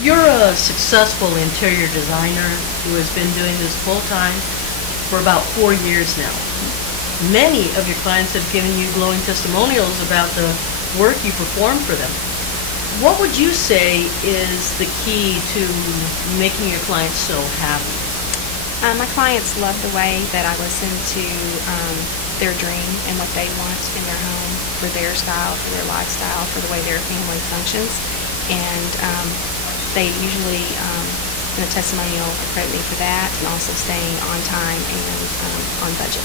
You're a successful interior designer who has been doing this full-time for about 4 years now. Many of your clients have given you glowing testimonials about the work you perform for them. What would you say is the key to making your clients so happy? My clients love the way that I listen to their dream and what they want in their home for their style, for their lifestyle, for the way their family functions. And they usually, in a testimonial, credit me for that, and also staying on time and on budget.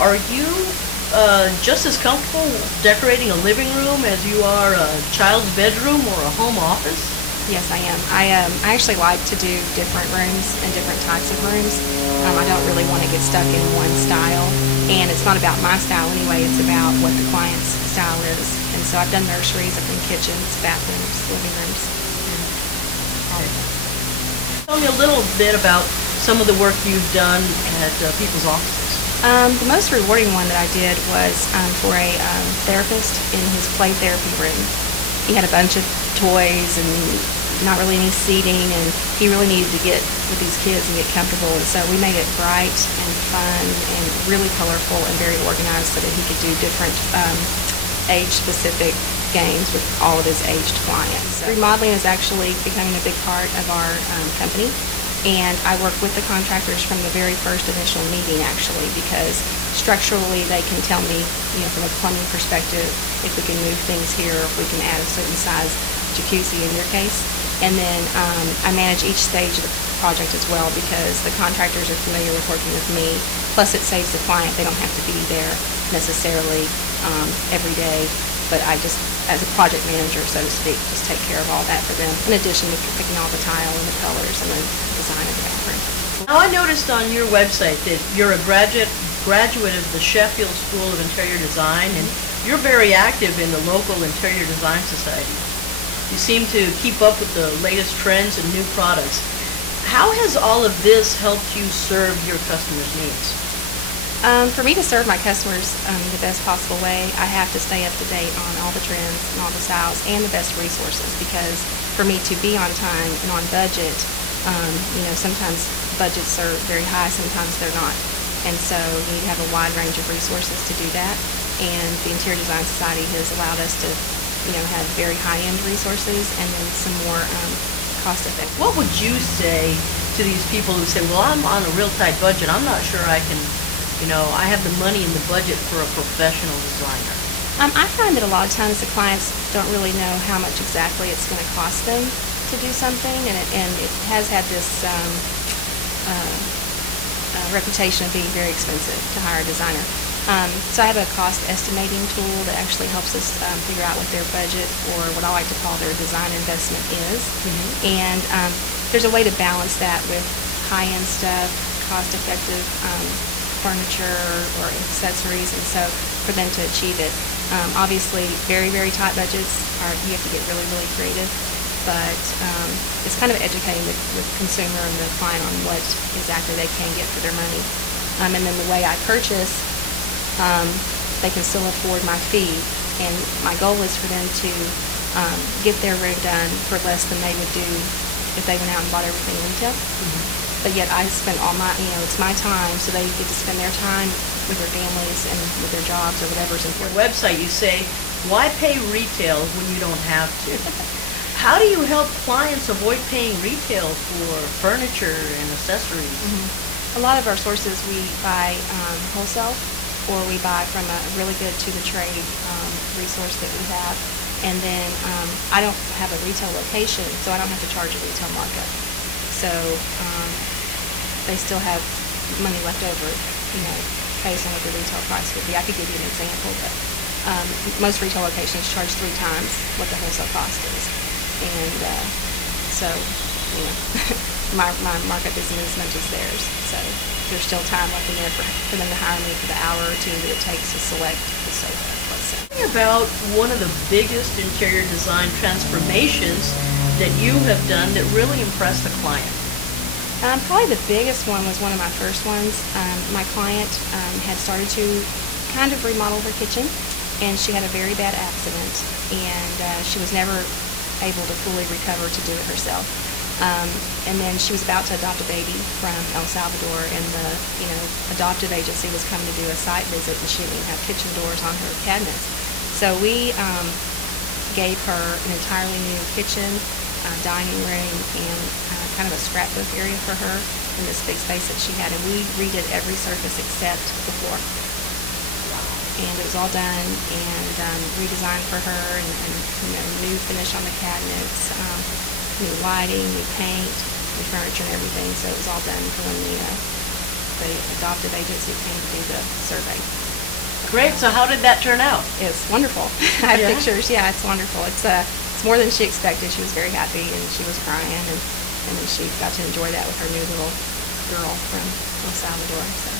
Are you just as comfortable decorating a living room as you are a child's bedroom or a home office? Yes, I am. I actually like to do different rooms and different types of rooms. I don't really want to get stuck in one style, and it's not about my style anyway, it's about what the client's style is. And so I've done nurseries, I've done kitchens, bathrooms, living rooms, and all of that. Tell me a little bit about some of the work you've done at people's offices. The most rewarding one that I did was for a therapist in his play therapy room. He had a bunch of toys and not really any seating, and he really needed to get with these kids and get comfortable, and so we made it bright and fun and really colorful and very organized so that he could do different age-specific games with all of his aged clients. So remodeling is actually becoming a big part of our company, and I work with the contractors from the very first initial meeting actually, because structurally they can tell me, from a plumbing perspective, if we can move things here, or if we can add a certain size jacuzzi in your case. And then I manage each stage of the project as well, because the contractors are familiar with working with me. Plus it saves the client. They don't have to be there necessarily every day, but I just, as a project manager, so to speak, just take care of all that for them, in addition to picking all the tile and the colors and the design of the bathroom. Now, I noticed on your website that you're a graduate of the Sheffield School of Interior Design, and you're very active in the local Interior Design Society. You seem to keep up with the latest trends and new products. How has all of this helped you serve your customers' needs? For me to serve my customers the best possible way, I have to stay up to date on all the trends and all the styles and the best resources, because for me to be on time and on budget, sometimes budgets are very high, sometimes they're not. And so you need to have a wide range of resources to do that. And the Interior Design Society has allowed us to have very high-end resources and then some more cost-effective. What would you say to these people who say, well, I'm on a real tight budget, I'm not sure I can, I have the money in the budget for a professional designer? I find that a lot of times the clients don't really know how much exactly it's going to cost them to do something, and it has had this reputation of being very expensive to hire a designer. So I have a cost estimating tool that actually helps us figure out what their budget, or what I like to call their design investment, is. And there's a way to balance that with high-end stuff, cost-effective furniture or accessories, and so for them to achieve it. Obviously, very, very tight budgets you have to get really, really creative, but it's kind of educating the consumer and the client on what exactly they can get for their money. And then the way I purchase, they can still afford my fee, and my goal is for them to get their room done for less than they would do if they went out and bought everything retail. But yet I spend all my, it's my time, so they get to spend their time with their families and with their jobs or whatever's important. Your website, you say, why pay retail when you don't have to? How do you help clients avoid paying retail for furniture and accessories? A lot of our sources we buy wholesale, or we buy from a really good to-the-trade resource that we have. And then I don't have a retail location, so I don't have to charge a retail markup. So they still have money left over, based on what the retail price would be. I could give you an example, but most retail locations charge 3 times what the wholesale cost is. And so, my markup isn't as much as theirs. So there's still time left in there for them to hire me for the hour or two that it takes to select the sofa, let's say. Tell me about one of the biggest interior design transformations that you have done that really impressed the client. Probably the biggest one was one of my first ones. My client had started to kind of remodel her kitchen, and she had a very bad accident, and she was never able to fully recover to do it herself. And then she was about to adopt a baby from El Salvador, and the adoptive agency was coming to do a site visit, and she didn't even have kitchen doors on her cabinets. So we gave her an entirely new kitchen, dining room, and kind of a scrapbook area for her in this big space that she had, and we redid every surface except the floor. And it was all done and redesigned for her, and new finish on the cabinets, new lighting, new paint, new furniture and everything. So it was all done for when the adoptive agency came to do the survey. Great. So how did that turn out? It's wonderful. I have pictures. Yeah, it's wonderful. It's more than she expected. She was very happy, and she was crying, and then she got to enjoy that with her new little girl from El Salvador. So